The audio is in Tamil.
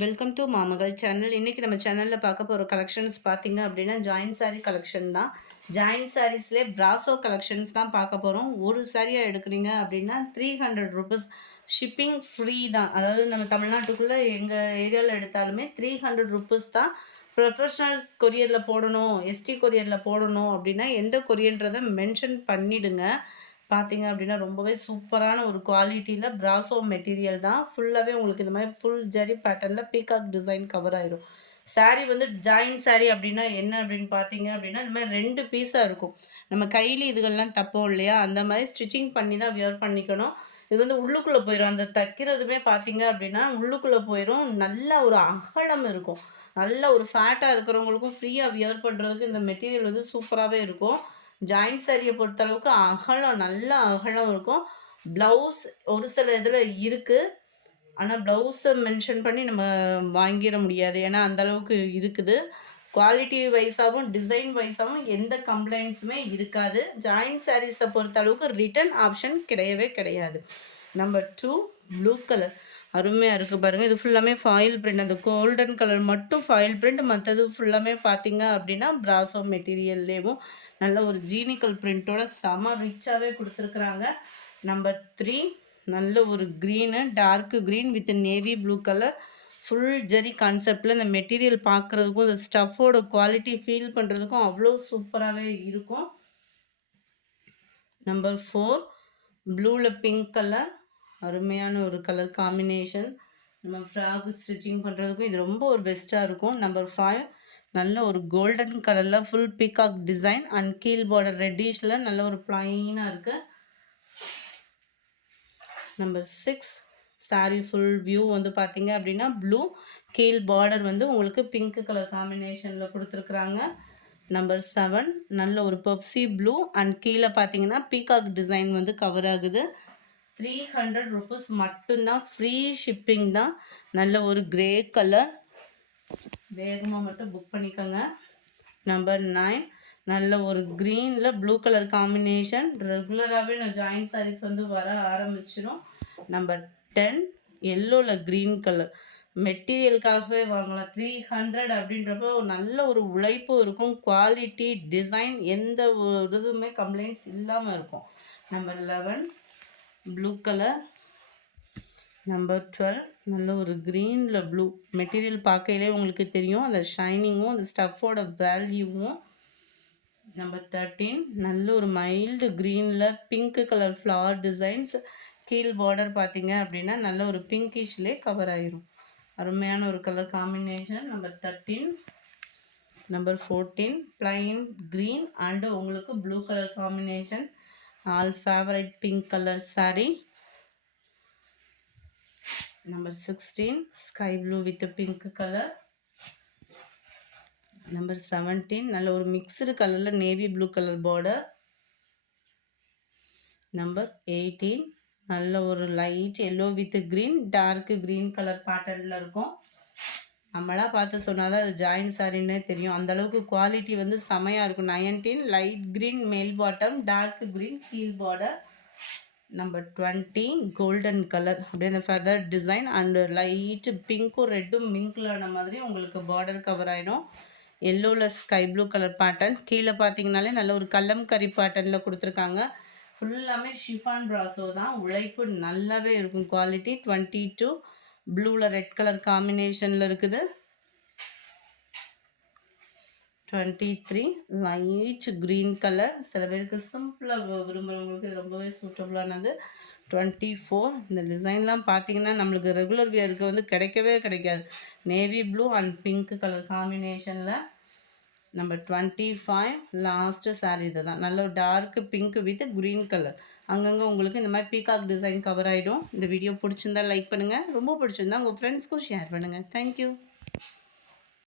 Welcome to மாமகள் channel. இன்றைக்கி நம்ம சேனலில் பார்க்க போகிற கலெக்ஷன்ஸ் பார்த்திங்க அப்படின்னா ஜாயின்ட் சாரீ கலெக்ஷன் தான். ஜாயின்ட் சாரீஸ்லேயே பிராசோ கலெக்ஷன்ஸ் தான் பார்க்க போகிறோம். ஒரு சாரியாக எடுக்கிறீங்க அப்படின்னா 300 ருபீஸ் ஷிப்பிங் ஃப்ரீ தான். அதாவது நம்ம தமிழ்நாட்டுக்குள்ளே எங்கள் ஏரியாவில் எடுத்தாலுமே 300 ருபீஸ் தான். ப்ரொஃபஷ்னல்ஸ் கொரியரில் போடணும், எஸ்டி கொரியரில் போடணும் அப்படின்னா எந்த கொரியன்றதை மென்ஷன் பண்ணிவிடுங்க. பார்த்தீங்க அப்படின்னா ரொம்பவே சூப்பரான ஒரு குவாலிட்டியில் பிராசோ மெட்டீரியல் தான். ஃபுல்லாகவே உங்களுக்கு இந்த மாதிரி ஃபுல் ஜரி பேட்டர்னில் பீகாக் டிசைன் கவர் ஆயிரும். சாரீ வந்து ஜாயின் சாரீ அப்படின்னா என்ன அப்படின்னு பார்த்தீங்க அப்படின்னா இந்த மாதிரி 2 பீஸாக இருக்கும். நம்ம கையில் இதுகள்லாம் தப்போம் இல்லையா, அந்த மாதிரி ஸ்டிச்சிங் பண்ணி தான் வியர் பண்ணிக்கணும். இது வந்து உள்ளுக்குள்ளே போயிடும். அந்த தைக்கிறதுமே பார்த்தீங்க அப்படின்னா உள்ளுக்குள்ளே போயிடும். நல்ல ஒரு அகலம் இருக்கும். நல்ல ஒரு ஃபேட்டாக இருக்கிறவங்களுக்கும் ஃப்ரீயாக வியர் பண்ணுறதுக்கு இந்த மெட்டீரியல் வந்து சூப்பராகவே இருக்கும். ஜாயிண்ட் சாரியை பொறுத்தளவுக்கு அகலம் நல்ல அகலம் இருக்கும். ப்ளவுஸ் ஒரு சில இதில் இருக்குது. ஆனால் ப்ளவுஸை மென்ஷன் பண்ணி நம்ம வாங்கிட முடியாது. ஏன்னா அந்தளவுக்கு இருக்குது. குவாலிட்டி வைஸாகவும் டிசைன் வைஸாகவும் எந்த கம்ப்ளைண்ட்ஸுமே இருக்காது. ஜாயிண்ட் சாரீஸை பொறுத்தளவுக்கு ரிட்டன் ஆப்ஷன் கிடையவே கிடையாது. நம்பர் 2 ப்ளூ கலர் அருமையாக இருக்குது பாருங்கள். இது ஃபுல்லாமே ஃபாயில் பிரிண்ட். அந்த கோல்டன் கலர் மட்டும் ஃபாயில் பிரிண்ட், மற்றது ஃபுல்லாமே பார்த்தீங்க அப்படின்னா பிராசோ மெட்டீரியல்லேயும் நல்ல ஒரு ஜீனிக்கல் பிரிண்ட்டோட செம ரிச்சாகவே கொடுத்துருக்குறாங்க. நம்பர் 3 நல்ல ஒரு green, dark green with navy blue colour, full zari கான்செப்டில் இந்த மெட்டீரியல் பார்க்குறதுக்கும் இந்த ஸ்டஃபோட குவாலிட்டி ஃபீல் பண்ணுறதுக்கும் அவ்வளோ சூப்பராகவே இருக்கும். நம்பர் 4 ப்ளூவில் பிங்க் கலர், அருமையான ஒரு கலர் காம்பினேஷன். நம்ம ஃப்ராக் ஸ்டிச்சிங் பண்ணுறதுக்கும் இது ரொம்ப ஒரு பெஸ்ட்டாக இருக்கும். நம்பர் 5 நல்ல ஒரு கோல்டன் கலரில் ஃபுல் பீகாக் டிசைன் அண்ட் கீழ் பார்டர் ரெட்டிஷில் நல்ல ஒரு ப்ளைனாக இருக்குது. நம்பர் 6 சாரீ ஃபுல் வியூ வந்து பார்த்தீங்க அப்படின்னா ப்ளூ, கீழ் பார்டர் வந்து உங்களுக்கு பிங்க் கலர் காம்பினேஷனில் கொடுத்துருக்குறாங்க. நம்பர் 7 நல்ல ஒரு பெப்சி ப்ளூ அண்ட் கீழே பார்த்தீங்கன்னா பீகாக் டிசைன் வந்து கவர் ஆகுது. 300 ருபீஸ் மட்டும்தான், ஃப்ரீ ஷிப்பிங் தான். நல்ல ஒரு கிரே கலர், வேகமாக மட்டும் புக் பண்ணிக்கோங்க. நம்பர் 9 நல்ல ஒரு க்ரீனில் ப்ளூ கலர் காம்பினேஷன். ரெகுலராகவே நான் ஜாயின்ட் சாரீஸ் வந்து வர ஆரம்பிச்சிடும். நம்பர் 10 எல்லோவில் க்ரீன் கலர். மெட்டீரியலுக்காகவே வாங்கலாம். 300 அப்படின்றப்போ நல்ல ஒரு உழைப்பு இருக்கும். குவாலிட்டி டிசைன் எந்த ஒரு இதுவுமே கம்ப்ளைண்ட்ஸ் இல்லாமல் இருக்கும். Number 11 blue colour. நம்பர் 12 நல்ல ஒரு க்ரீனில் ப்ளூ. மெட்டீரியல் பார்க்கையிலே உங்களுக்கு தெரியும் அந்த ஷைனிங்கும் அந்த ஸ்டஃபோட வேல்யூவும். நம்பர் 13 நல்ல ஒரு மைல்டு க்ரீனில் பிங்க் கலர் ஃப்ளவர் டிசைன்ஸ். கீழ் பார்டர் பார்த்தீங்க அப்படின்னா நல்ல ஒரு பிங்கிஷ்லே கவர் ஆயிரும். அருமையான ஒரு colour combination. Number 13 number 14 plain green and உங்களுக்கு blue colour combination. All favourite pink colour saree. Number 16 sky blue with a pink color. Number 17 நல்ல ஒரு மிக்ஸ்டு கலரில் navy blue colour border. Number 18 நல்ல ஒரு light yellow with green, dark green colour பேட்டர்னில் இருக்கும். நம்மளாக பார்த்து சொன்னால் தான் அது ஜாயின்ட் சாரின்னே தெரியும். அந்தளவுக்கு குவாலிட்டி வந்து செமையாக இருக்கும். 19 லைட் க்ரீன் மேல் பாட்டம், டார்க் க்ரீன் கீழ் பார்டர். நம்பர் 20 கோல்டன் கலர், அப்படியே அந்த ஃபெதர் டிசைன் அண்டு லைட்டு பிங்க்கும் ரெட்டும் மிங்கிளான மாதிரி உங்களுக்கு பார்டர் கவர் ஆகிடும். எல்லோவில் ஸ்கை ப்ளூ கலர் பேட்டர்ன். கீழே பார்த்தீங்கனாலே நல்ல ஒரு கல்லம்கரி பேட்டர்னில் கொடுத்துருக்காங்க. ஃபுல்லாமே ஷிஃபான் ப்ராசோ தான். உழைப்பு நல்லாவே இருக்கும். குவாலிட்டி 22 ப்ளூவில் ரெட் கலர் காம்பினேஷனில் இருக்குது. 23 லைட் க்ரீன் கலர். சில பேருக்கு சிம்பிளாக விரும்புகிறவங்களுக்கு இது ரொம்பவே சூட்டபுளானது. 24 இந்த டிசைன்லாம் பார்த்தீங்கன்னா நம்மளுக்கு ரெகுலர் வியருக்கு வந்து கிடைக்கவே கிடைக்காது. Navy blue and pink colour காம்பினேஷனில். நம்பர் 25 லாஸ்ட்டு சாரீ இது தான். நல்ல ஒரு dark pink with green colour. அங்கங்கே உங்களுக்கு இந்த மாதிரி பீகாக் டிசைன் கவர் ஆகிடும். இந்த வீடியோ பிடிச்சிருந்தா லைக் பண்ணுங்கள். ரொம்ப பிடிச்சிருந்தா உங்கள் ஃப்ரெண்ட்ஸ்க்கும் ஷேர் பண்ணுங்கள். தேங்க்யூ.